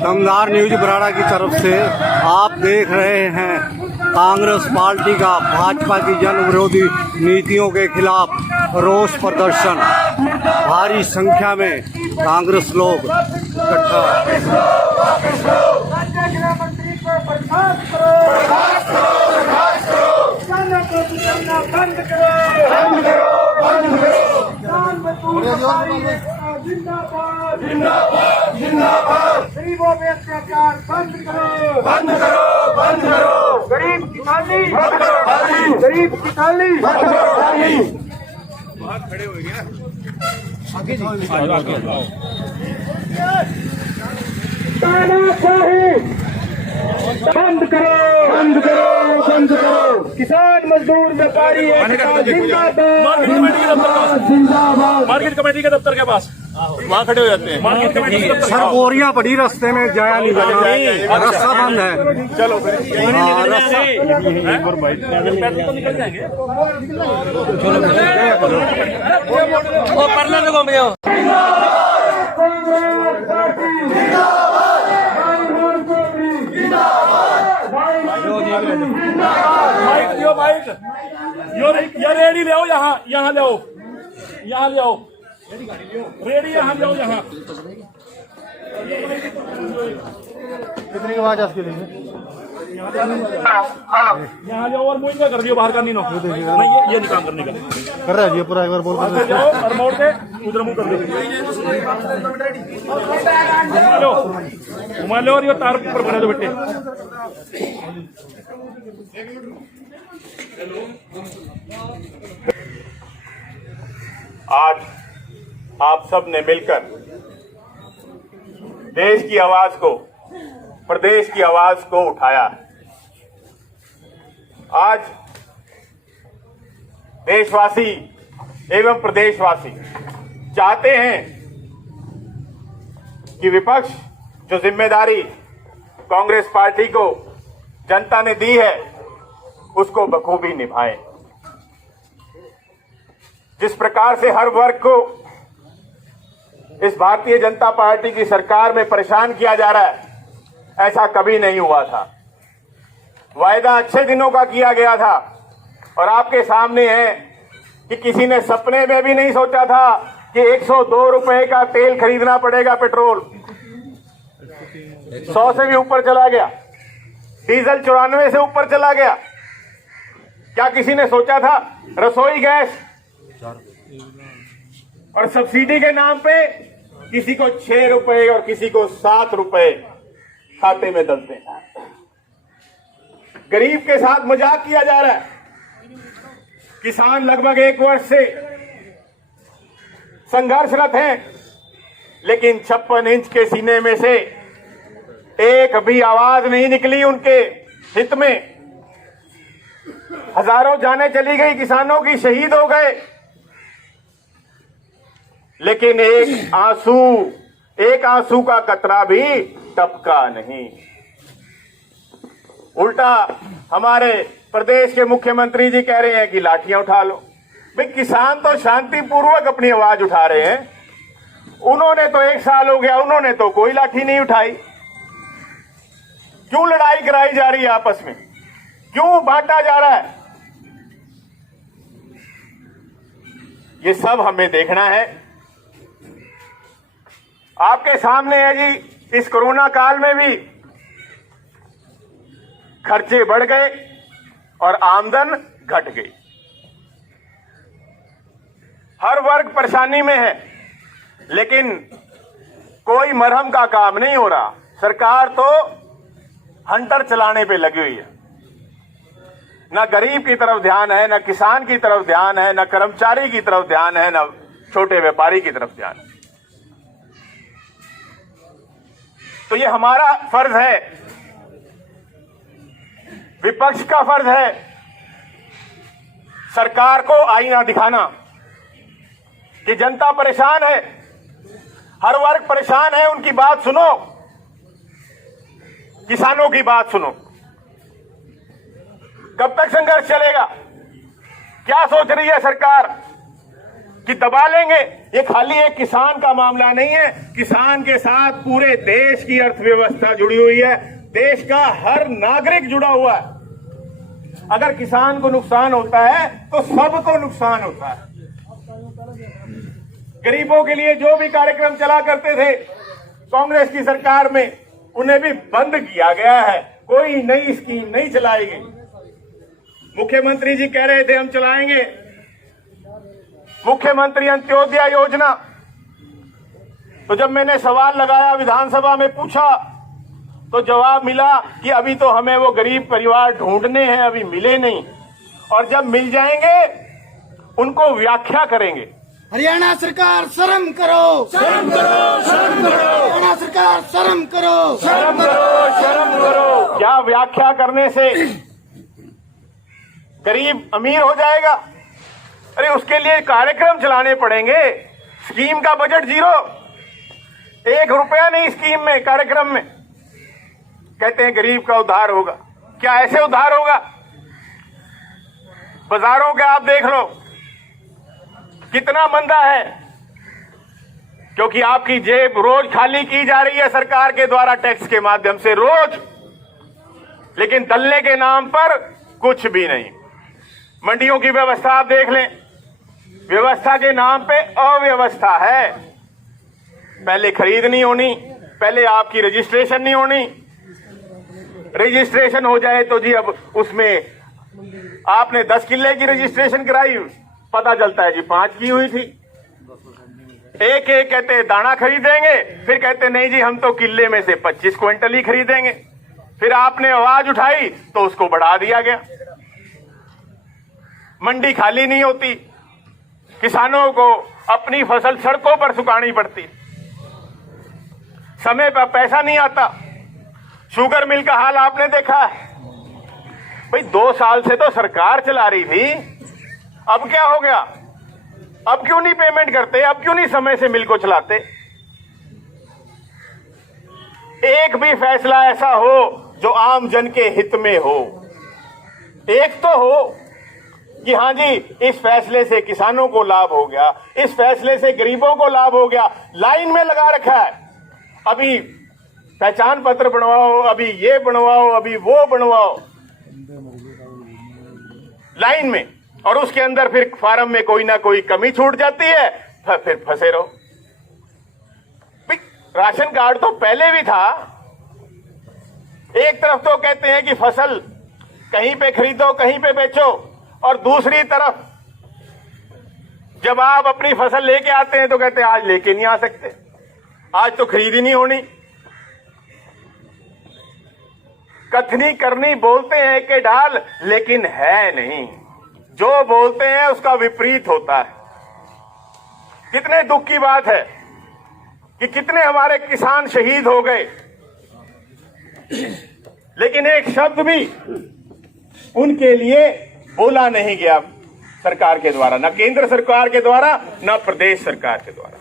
दमदार न्यूज बराड़ा की तरफ से आप देख रहे हैं कांग्रेस पार्टी का भाजपा की जन विरोधी नीतियों के खिलाफ रोष प्रदर्शन। भारी संख्या में कांग्रेस लोग इकट्ठा। गरीबों पे अत्याचार बंद करो, बंद करो, बंद करो। गरीब की थाली बंद करो, गरीब की थाली बंद करो। बाहर खड़े हो गए आगे बंद करो, बंद करो, बंद करो। किसान मजदूर व्यापारी जिंदाबाद, जिंदाबाद। मार्केट कमेटी के दफ्तर के पास वहाँ खड़े हो जाते हैं। मार्केट कमेटी के दफ्तर सर बोरियां पड़ी रास्ते में, जाया नहीं जाना, रास्ता बंद है। चलो तो निकल जाएंगे। ये रेडी ले आओ, यहाँ ले आओ, यहाँ ले आओ, रेडी यहाँ ले आओ, यहाँ। कितनी की आवाज आपके लिए? यहाँ ले आओ और मुझे कर दियो बाहर का नहीं नो। नहीं ये नहीं काम करने का कर रहा है जी पूरा, एक बार बोल कर और मोड़ के उधर मुंह कर दो। घुमा लो और ये तार ऊपर बना दो बेटे। आज आप सब ने मिलकर देश की आवाज को, प्रदेश की आवाज को उठाया है। आज देशवासी एवं प्रदेशवासी चाहते हैं कि विपक्ष जो जिम्मेदारी कांग्रेस पार्टी को जनता ने दी है उसको बखूबी निभाएं। जिस प्रकार से हर वर्ग को इस भारतीय जनता पार्टी की सरकार में परेशान किया जा रहा है, ऐसा कभी नहीं हुआ था। वायदा अच्छे दिनों का किया गया था और आपके सामने है कि किसी ने सपने में भी नहीं सोचा था कि 102 रुपए का तेल खरीदना पड़ेगा। पेट्रोल 100 से भी ऊपर चला गया, डीजल 94 से ऊपर चला गया। क्या किसी ने सोचा था रसोई गैस और सब्सिडी के नाम पे किसी को 6 रुपए और किसी को 7 रुपए खाते में डलते हैं। गरीब के साथ मजाक किया जा रहा है। किसान लगभग 1 वर्ष से संघर्षरत हैं, लेकिन 56 इंच के सीने में से एक भी आवाज नहीं निकली उनके हित में। हजारों जानें चली गई किसानों की, शहीद हो गए, लेकिन एक आंसू का कतरा भी टपका नहीं। उल्टा हमारे प्रदेश के मुख्यमंत्री जी कह रहे हैं कि लाठियां उठा लो। भाई किसान तो शांतिपूर्वक अपनी आवाज उठा रहे हैं। उन्होंने तो 1 साल हो गया, उन्होंने तो कोई लाठी नहीं उठाई। क्यों लड़ाई कराई जा रही है आपस में? क्यों बांटा जा रहा है? ये सब हमें देखना है। आपके सामने है जी, इस कोरोना काल में भी खर्चे बढ़ गए और आमदन घट गई। हर वर्ग परेशानी में है, लेकिन कोई मरहम का काम नहीं हो रहा। सरकार तो हंटर चलाने पे लगी हुई है। न गरीब की तरफ ध्यान है, न किसान की तरफ ध्यान है, न कर्मचारी की तरफ ध्यान है, न छोटे व्यापारी की तरफ ध्यान है। तो ये हमारा फर्ज है, विपक्ष का फर्ज है, सरकार को आईना दिखाना कि जनता परेशान है, हर वर्ग परेशान है। उनकी बात सुनो, किसानों की बात सुनो। कब तक संघर्ष चलेगा? क्या सोच रही है सरकार कि दबा लेंगे। ये खाली एक किसान का मामला नहीं है, किसान के साथ पूरे देश की अर्थव्यवस्था जुड़ी हुई है, देश का हर नागरिक जुड़ा हुआ है। अगर किसान को नुकसान होता है तो सबको नुकसान होता है। गरीबों के लिए जो भी कार्यक्रम चला करते थे कांग्रेस की सरकार में, उन्हें भी बंद किया गया है। कोई नई स्कीम नहीं चलाई गई। मुख्यमंत्री जी कह रहे थे हम चलाएंगे मुख्यमंत्री अंत्योदय योजना, तो जब मैंने सवाल लगाया विधानसभा में पूछा तो जवाब मिला कि अभी तो हमें वो गरीब परिवार ढूंढने हैं, अभी मिले नहीं, और जब मिल जाएंगे उनको व्याख्या करेंगे। हरियाणा सरकार शर्म करो, शर्म करो, शर्म करो। हरियाणा सरकार शर्म करो, शर्म करो, शर्म करो। क्या व्याख्या करने से गरीब अमीर हो जाएगा? अरे उसके लिए कार्यक्रम चलाने पड़ेंगे। स्कीम का बजट जीरो, 1 रुपया नहीं स्कीम में, कार्यक्रम में। कहते हैं गरीब का उद्धार होगा। क्या ऐसे उद्धार होगा? बाजारों के आप देख लो कितना मंदा है, क्योंकि आपकी जेब रोज खाली की जा रही है सरकार के द्वारा टैक्स के माध्यम से रोज, लेकिन दल्ले के नाम पर कुछ भी नहीं। मंडियों की व्यवस्था आप देख लें, व्यवस्था के नाम पे अव्यवस्था है। पहले खरीद नहीं होनी, पहले आपकी रजिस्ट्रेशन नहीं होनी, रजिस्ट्रेशन हो जाए तो जी अब उसमें आपने 10 किले की रजिस्ट्रेशन कराई, पता चलता है जी 5 की हुई थी। एक कहते हैं दाना खरीदेंगे, फिर कहते नहीं जी हम तो किले में से 25 क्विंटल ही खरीदेंगे। फिर आपने आवाज उठाई तो उसको बढ़ा दिया गया। मंडी खाली नहीं होती, किसानों को अपनी फसल सड़कों पर सुखानी पड़ती, समय पर पैसा नहीं आता। शुगर मिल का हाल आपने देखा है भाई, 2 साल से तो सरकार चला रही थी, अब क्या हो गया? अब क्यों नहीं पेमेंट करते? अब क्यों नहीं समय से मिल को चलाते? एक भी फैसला ऐसा हो जो आम जन के हित में हो। एक तो हो कि हाँ जी इस फैसले से किसानों को लाभ हो गया, इस फैसले से गरीबों को लाभ हो गया। लाइन में लगा रखा है, अभी पहचान पत्र बनवाओ, अभी ये बनवाओ, अभी वो बनवाओ, लाइन में। और उसके अंदर फिर फार्म में कोई ना कोई कमी छूट जाती है, फिर फंसे रहो। राशन कार्ड तो पहले भी था। एक तरफ तो कहते हैं कि फसल कहीं पे खरीदो कहीं पे बेचो, और दूसरी तरफ जब आप अपनी फसल लेके आते हैं तो कहते हैं आज लेके नहीं आ सकते, आज तो खरीद ही नहीं होनी। कथनी करनी बोलते हैं कि ढाल, लेकिन है नहीं। जो बोलते हैं उसका विपरीत होता है। कितने दुख की बात है कि कितने हमारे किसान शहीद हो गए, लेकिन एक शब्द भी उनके लिए बोला नहीं गया सरकार के द्वारा, न केंद्र सरकार के द्वारा, न प्रदेश सरकार के द्वारा।